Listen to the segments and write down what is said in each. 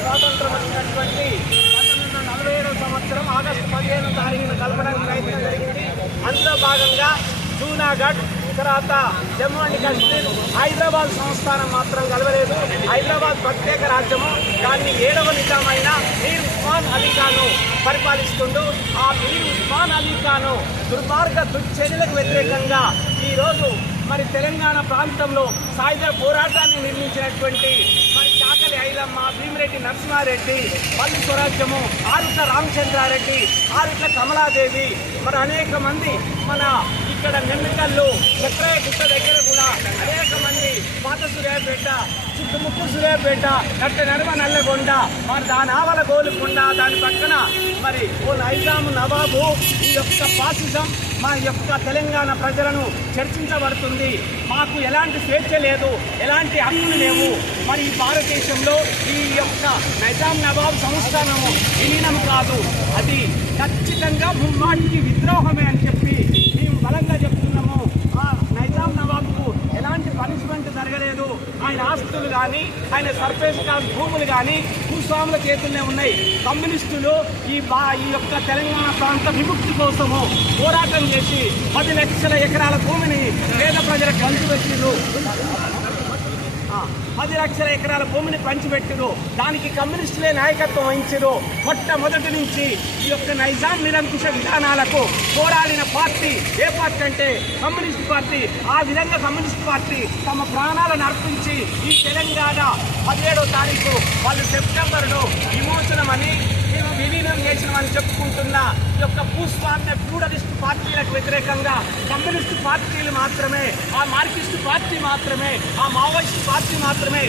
స్వాతంత్రం వచ్చినటువంటి పంతొమ్మిది వందల నలభై ఏడవ సంవత్సరం ఆగస్టు పదిహేను తారీఖున కలపడానికి ప్రయత్నం జరిగింది. అందులో భాగంగా జూనాగఢ్ తర్వాత జమ్మూ అండ్ కాశ్మీర్ హైదరాబాద్ సంస్థానం మాత్రం కలవలేదు. హైదరాబాద్ ప్రత్యేక రాజ్యము. దాన్ని ఏడవ నిజామైన మీర్ ఉస్మాన్ అలీ ఖాను పరిపాలిస్తుండు. ఆ మీర్ ఉస్మాన్ అలీ ఖాను దుర్మార్గ దుర్చర్యలకు వ్యతిరేకంగా ఈరోజు మరి తెలంగాణ ప్రాంతంలో సాయుధ పోరాటాన్ని నిర్మించినటువంటి ఆరుట్ల నరసింహారెడ్డి పల్లి స్వరాజ్యము ఆరుట్ల రామచంద్రారెడ్డి ఆరుట్ల కమలాదేవి మరి అనేక మంది మన ఇక్కడ నిమ్మకల్లు చక్రయ్య గుట్ట దగ్గర కూడా అనేక మంది పాత సూర్యాపేట చుట్టుముక్కు సూర్యాపేట కట్ట నడమ నల్లగొండ మరి దాని ఆవల గోలుకొండ దాని పక్కన మరి ఓ నైజాము నవాబు ఈ యొక్క ఫాసిజం మా యొక్క తెలంగాణ ప్రజలను చర్చించబడుతుంది. మాకు ఎలాంటి స్వేచ్ఛ లేదు ఎలాంటి హక్కులు లేవు. మరి ఈ భారతదేశంలో ఈ యొక్క నైజాం నవాబ్ సంస్థానము విలీనం కాదు. అది ఖచ్చితంగా ముమ్మాటికి విద్రోహమే అని చెప్పి మేము బలంగా చెప్తాం ఆ నైజాం నవాబ్కు ఎలాంటి పనిష్మెంట్ జరగలేదు ఆయన ఆస్తులు కానీ ఆయన సర్ఫేస్ కానీ భూములు కానీ భూస్వాముల చేతుల్లోనే ఉన్నాయి. కమ్యూనిస్టులు ఈ బా ఈ యొక్క తెలంగాణ ప్రాంత విముక్తి కోసము పోరాటం చేసి పది లక్షల ఎకరాల భూమిని పేద ప్రజలకు కలిసి వచ్చిండ్రు పది లక్షల ఎకరాల భూమిని పంచిపెట్టిరు దానికి కమ్యూనిస్టులే నాయకత్వం వహించారు మొట్టమొదటి నుంచి ఈ యొక్క నైజాం నిరంకుశ విధానాలకు పోరాడిన పార్టీ ఏ పార్టీ అంటే కమ్యూనిస్ట్ పార్టీ. ఆ విధంగా కమ్యూనిస్ట్ పార్టీ తమ ప్రాణాలను అర్పించి ఈ తెలంగాణ పదిహేడో తారీఖు వాళ్ళు సెప్టెంబర్లో విమోచనమని విలీనం చేసినామని చెప్పుకుంటున్న ఈ యొక్క భూస్వామ్య ప్లూడలిస్ట్ పార్టీలకు వ్యతిరేకంగా కమ్యూనిస్ట్ పార్టీలు మాత్రమే ఆ మార్కిస్ట్ పార్టీ మాత్రమే ఆ మావోయిస్ట్ పార్టీ మాత్రమే.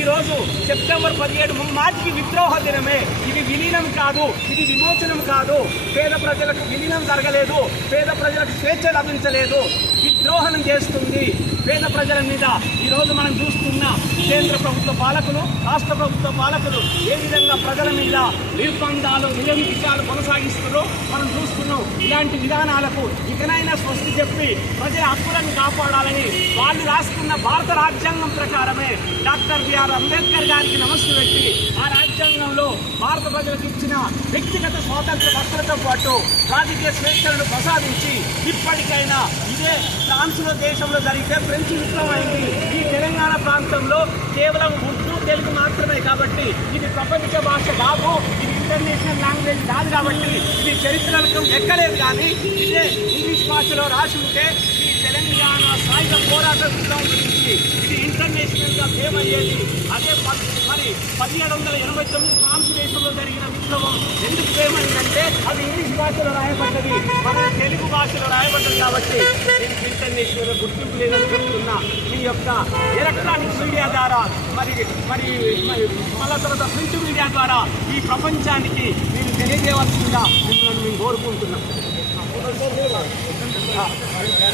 ఈ రోజు సెప్టెంబర్ పదిహేడు మాటికి విద్రోహ దినమే. ఇది విలీనం కాదు ఇది విమోచనం కాదు. పేద ప్రజలకు విలీనం జరగలేదు పేద ప్రజలకు స్వేచ్ఛ లభించలేదు. విద్రోహం చేస్తుంది. పేద ప్రజల మీద ఈ రోజు మనం చూస్తున్నాం కేంద్ర ప్రభుత్వ పాలకులు రాష్ట్ర ప్రభుత్వ పాలకులు ఏ విధంగా ప్రజల మీద నిర్బంధాలు నియంత్రికాలు కొనసాగిస్తున్నారో మనం చూస్తున్నాం. ఇలాంటి విధానాలకు ఇకనైనా స్వస్తి చెప్పి ప్రజల హక్కులను కాపాడాలని వాళ్ళు రాసుకున్న భారత రాజ్యాంగం ప్రకారమే డాక్టర్ బిఆర్ అంబేద్కర్ గారికి నమస్సు పెట్టి ఆ రాజ్యాంగంలో భారత ప్రజలకు ఇచ్చిన వ్యక్తిగత స్వాతంత్ర హక్కులతో పాటు రాజకీయ స్వేచ్ఛలను ప్రసాదించి ఇప్పటికైనా ఇదే ఫ్రాన్స్లో దేశంలో జరిగితే ఫ్రెంచ్ విప్లవం అయింది. ఈ తెలంగాణ ప్రాంతంలో కేవలం ఉర్దూ తెలుగు మాత్రమే కాబట్టి ఇది ప్రపంచ భాష కాదు ఇది ఇంటర్నేషనల్ లాంగ్వేజ్ కాదు కాబట్టి ఇది చరిత్రలకు ఎక్కలేదు కానీ ఇదే ఇంగ్లీష్ భాషలో రాసి ఉంటే ఈ తెలంగాణ సాయుధ పోరాట గురించి ఇది ఇంటర్నేషనల్గా ఫేమ్ అయ్యేది. అదే ప- మరి పదిహేడు వందల ఎనభై తొమ్మిది ఫ్రాన్స్ దేశంలో జరిగిన విప్లవం ఎందుకు ఫేమ్ అంటే అది ఇంగ్లీష్ భాషలో రాయబడ్డది. మన తెలుగు భాషలో రాయబడ్డది కాబట్టి దీనికి ఇంటర్నేషనల్ గుర్తింపు లేదని చెప్తున్నా. ఈ యొక్క ఎలక్ట్రానిక్ మీడియా ద్వారా మరి మరి మరి మళ్ళా తర్వాత ప్రింట్ మీడియా ద్వారా ఈ ప్రపంచానికి మీరు తెలియజేయవలసిందిగా మిమ్మల్ని మేము కోరుకుంటున్నాం.